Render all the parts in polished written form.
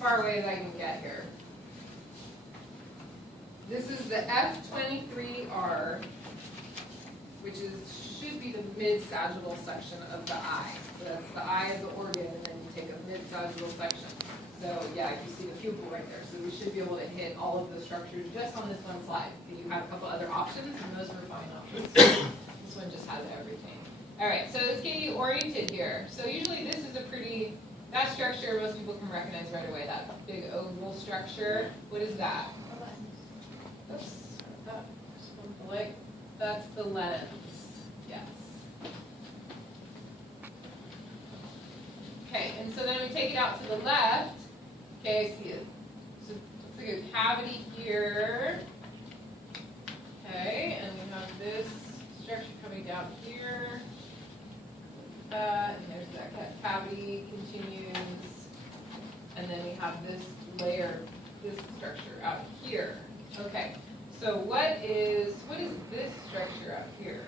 far away as I can get here. This is the F23R, which should be the mid-sagittal section of the eye. So that's the eye as the organ, and then you take a mid-sagittal section. So yeah, you see the pupil right there. So we should be able to hit all of the structures just on this one slide. You have a couple other options, and those were fine options. This one just has everything. All right, so let's get you oriented here. So usually this is that structure most people can recognize right away, that big oval structure. What is that? Oops. That's the lens. Yes. Okay, and so then we take it out to the left. Okay, I see it. So it looks like a cavity here. Okay, and we have this structure coming down here. And there's that cavity continues. And then we have this layer, this structure out here. Okay, so what is this structure up here?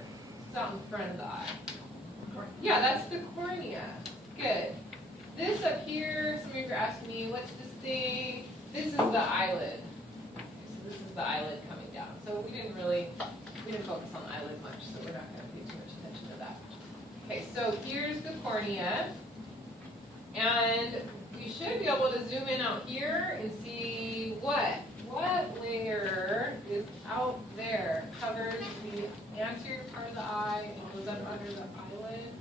It's out in front of the eye. Yeah, that's the cornea. Good. This up here, some of you are asking me, what's this thing? This is the eyelid. So this is the eyelid coming down. So we didn't focus on the eyelid much, so we're not going to pay too much attention to that. Okay, so here's the cornea. And we should be able to zoom in out here and see what layer is out there, covers the anterior part of the eye and goes up under the eyelid.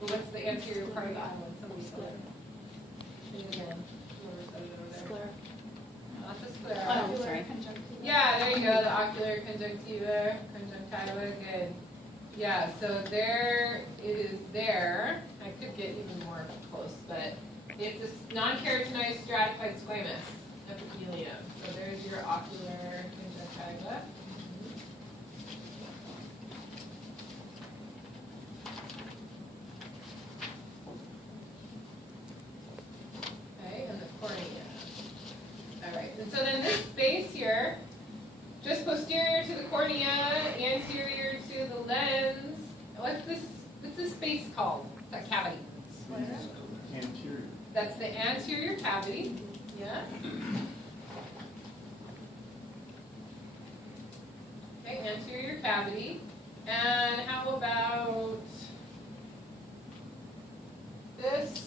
But what's the anterior part of the eyelid? Somebody said it. Again, whoever said it over there. Sclera. Not the sclera. Oh, sorry. Yeah, there you go, the ocular conjunctiva, good. Yeah, so there it is there. I could get even more close, but it's a non-keratinized stratified squamous epithelium. So there's your ocular conjunctiva. Okay, and the cornea. All right, and so then this space here, just posterior to the cornea, anterior to the lens. What's this space called? That cavity? Anterior. That's the anterior cavity. Yeah. Okay, anterior cavity. And how about this?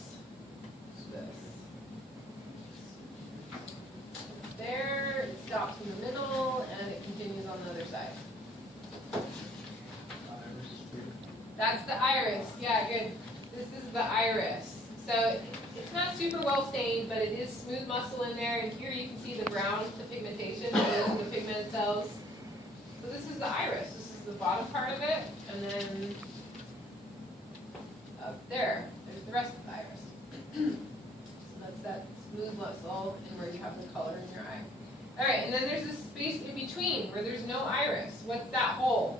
There, it stops in the middle, and it continues on the other side. That's the iris. Yeah, good. This is the iris. So it's not super well stained, but it is smooth muscle in there. And here you can see the brown, the pigmentation, those are the pigmented cells. So this is the iris. This is the bottom part of it, and then up there's the rest of the iris. So that's that smooth muscle and where you have the color in your eye. All right, and then there's this space in between where there's no iris. What's that hole?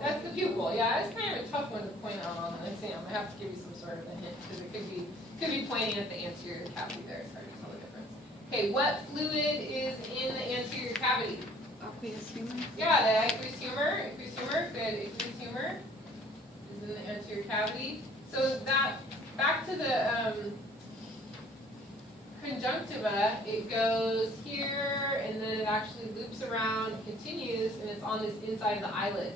That's the pupil. Yeah, it's kind of a tough one to point out on the exam. I have to give you some sort of a hint because it could be pointing at the anterior cavity there. It's hard to tell the difference. Okay, what fluid is in the anterior cavity? Aqueous humor. Yeah, the aqueous humor. Good. Aqueous humor is in the anterior cavity. So that back to the conjunctiva, it goes here and then it actually loops around, continues, and it's on this inside of the eyelid.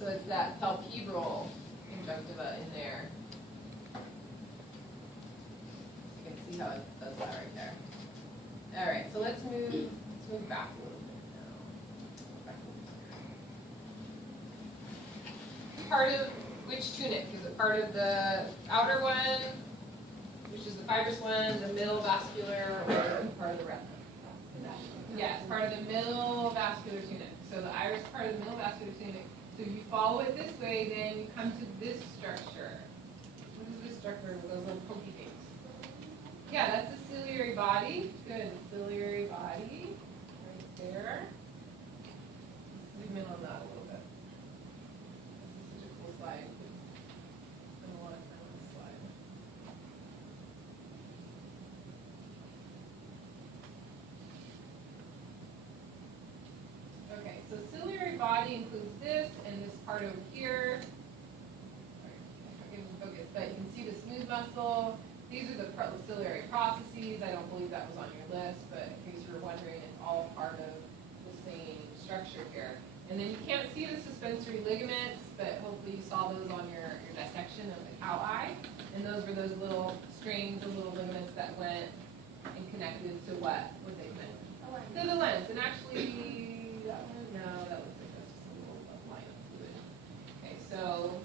So it's that palpebral conjunctiva in there. You can see how it does that right there. All right, so let's move back a little bit now. Part of which tunic? Is it part of the outer one, which is the fibrous one, the middle vascular, or part of the retina? Yes, part of the middle vascular tunic. So the iris part of the middle vascular tunic. So if you follow it this way, then you come to this structure. What is this structure with those little pokey things? Yeah, that's the ciliary body. Good, ciliary body, right there. Zoom in on that a little bit. This is such a cool slide. Spend a lot of time on this slide. Okay, so ciliary body includes this and this part over here. Sorry, I can focus, but you can see the smooth muscle, These are the ciliary processes. I don't believe that was on your list, but in case you were wondering, it's all part of the same structure here. And then you can't see the suspensory ligaments, but hopefully you saw those on your dissection of the cow eye. And those were those little strings of little ligaments that went and connected to what? What they connect? To the lens. And actually, that one, no, that was just a little line of fluid. Okay, so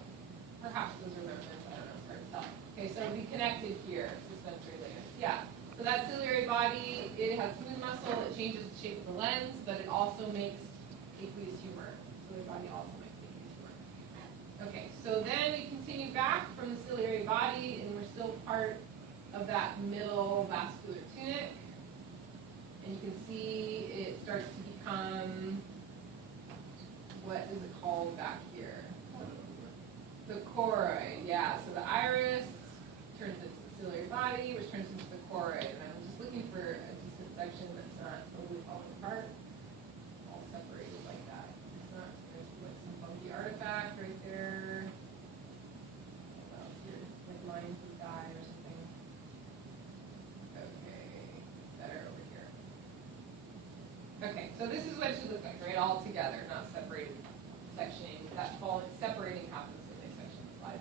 perhaps those are ligaments. I don't know. It's hard to tell. Okay, so it'll be connected here, suspensory ligaments. Yeah. So that ciliary body, it has smooth muscle. It changes the shape of the lens, but it also makes aqueous humor. Ciliary body also makes aqueous humor. Okay, so then we continue back from the ciliary body, and we're still part of that middle vascular tunic. And you can see it starts to become, what is it called back here? The choroid, yeah. So the iris turns into the ciliary body, which turns into the choroid. And I'm just looking for a decent section that's not totally falling apart, all separated like that. It's not, there's like some funky artifact right there. Well, here, like lines of dye or something. Okay, better over here. Okay, so this is what it should look like, right? All together, not separated sectioning. That falling, separating happens when they section the slides.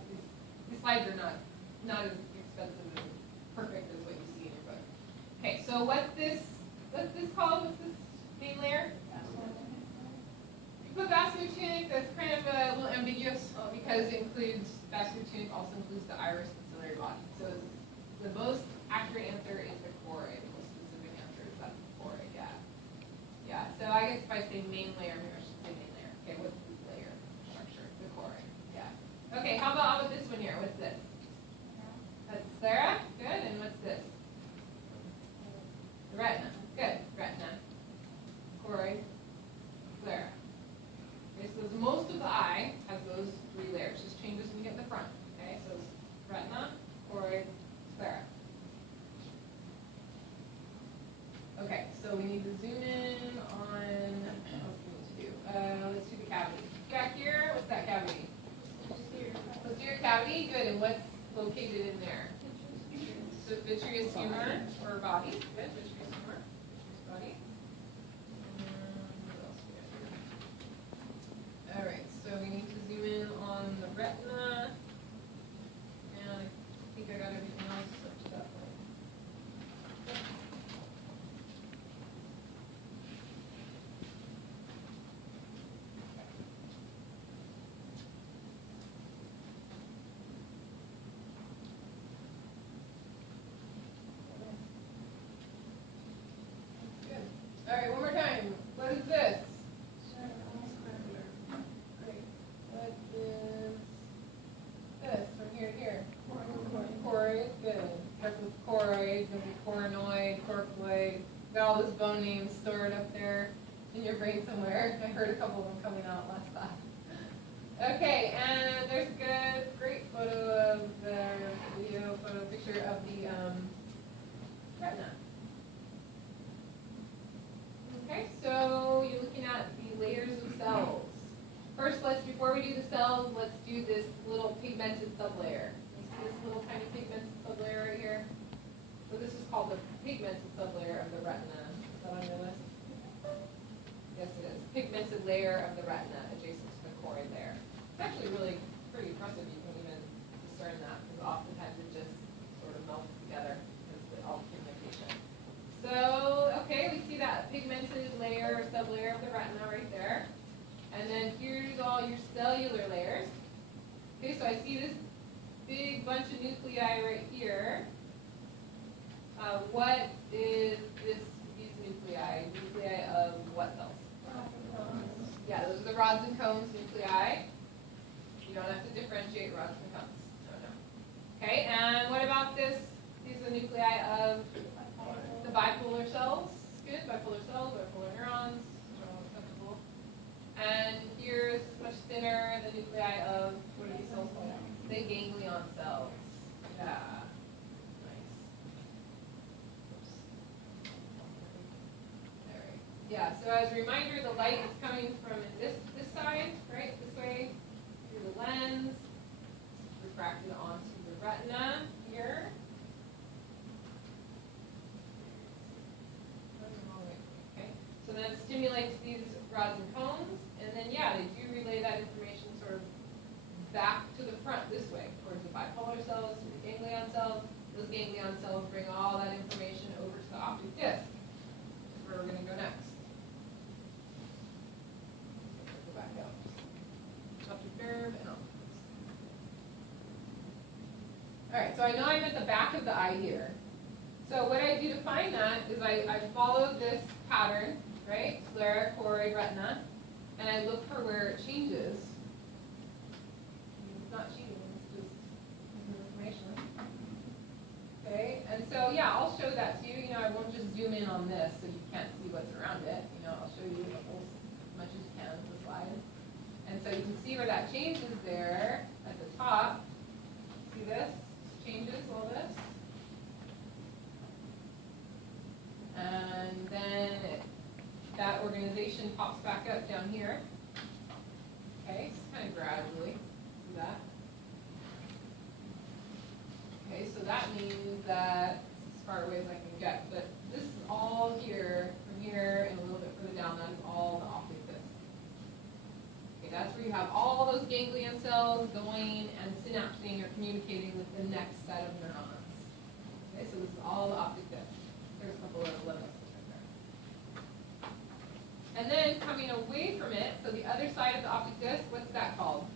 These slides are not as expensive and perfect as what you see in your book. Okay, so what's this called? What's this main layer? You put vascular tunic. That's kind of a little ambiguous because it includes vascular tunic, also includes the iris and ciliary body. So the most accurate answer is the choroid. The most specific answer is that's the choroid. Yeah. Yeah. So I guess if I say main layer, maybe I should say main layer. Okay, what's this layer structure? The choroid. Yeah. Okay. How about this one here? What's this? That's sclera. Good. And what's this? The retina. Good. Retina. Choroid. Sclera. Okay, so most of the eye has those three layers. Just changes when you get in the front. Okay, so it's retina, choroid, sclera. Okay, so we need to zoom in on what we need to do. Let's do the cavity. Back here, what's that cavity? Posterior cavity. Good. And what's located in there? So vitreous humor or body. Good. Vitreous humor. Vitreous body. What else we got here? All right. So we need to zoom in on the retina. And I think I got everything else searched up. All right, one more time. What is this? Great. What is this from here to here? Choroid. Good. Starts with choroid, then coronoid, corphoid. Got all those bone names stored up there in your brain somewhere. I heard a couple of them coming out last class. Okay, and there's a great photo of the picture of the retina. Okay, so you're looking at the layers of cells. First, before we do the cells, let's do this little pigmented sublayer. You see this little tiny pigmented sublayer right here? So this is called the pigmented sublayer of the retina. Is that on your list? Yes, it is. Pigmented layer of the retina adjacent to the choroid layer. It's actually really pretty impressive. You can even discern that because oftentimes it just sort of melts together because of all the pigmentation. So, okay, we see that pigmented layer or sublayer of the retina right there. And then here's all your cellular layers. Okay, so I see this big bunch of nuclei right here. What is these nuclei? Nuclei of what cells? Yeah, those are the rods and cones nuclei. You don't have to differentiate rods and cones. No. Okay, and what about this? These are the nuclei of the bipolar cells. Good, bipolar cells, bipolar neurons. They're all acceptable. And here's much thinner, the nuclei of, what are these cells called? The ganglion cells. Yeah. Nice. Oops. All right. Yeah, so as a reminder, the light is coming from this side, right? This way, through the lens, refracted onto the retina here. stimulates these rods and cones, and then, yeah, they do relay that information sort of back to the front this way, towards the bipolar cells, to the ganglion cells. Those ganglion cells bring all that information over to the optic disc. That's where we're going to go next. Go back out. Optic nerve and optic disc. All right, so I know I'm at the back of the eye here. So what I do to find that is I follow this pattern, right? Sclera, choroid, retina, and I look for where it changes. It's not cheating, it's just information. Okay, and so yeah, I'll show that to you. You know, I won't just zoom in on this so you can't see what's around it. You know, I'll show you the whole, as much as you can with the slide. And so you can see where that changes there at the top. See this? Changes all this. And then that organization pops back up down here. Okay, so kind of gradually do that. Okay, so that means that it's as far away as I can get. But this is all here, from here and a little bit further down, that is all the optic disc. Okay, that's where you have all those ganglion cells going and synapsing or communicating with the next set of neurons. Okay, so this is all the optic disc. There's a couple of limits right there. And then coming away from it, so the other side of the optic disc, what's that called?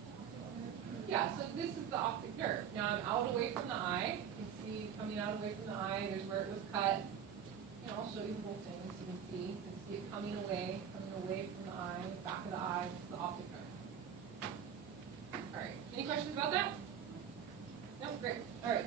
Yeah, so this is the optic nerve. Now I'm out away from the eye. You can see coming out away from the eye, there's where it was cut. And I'll show you the whole thing so you can see. You can see it coming away from the eye, back of the eye, this is the optic nerve. All right, any questions about that? No, great. All right.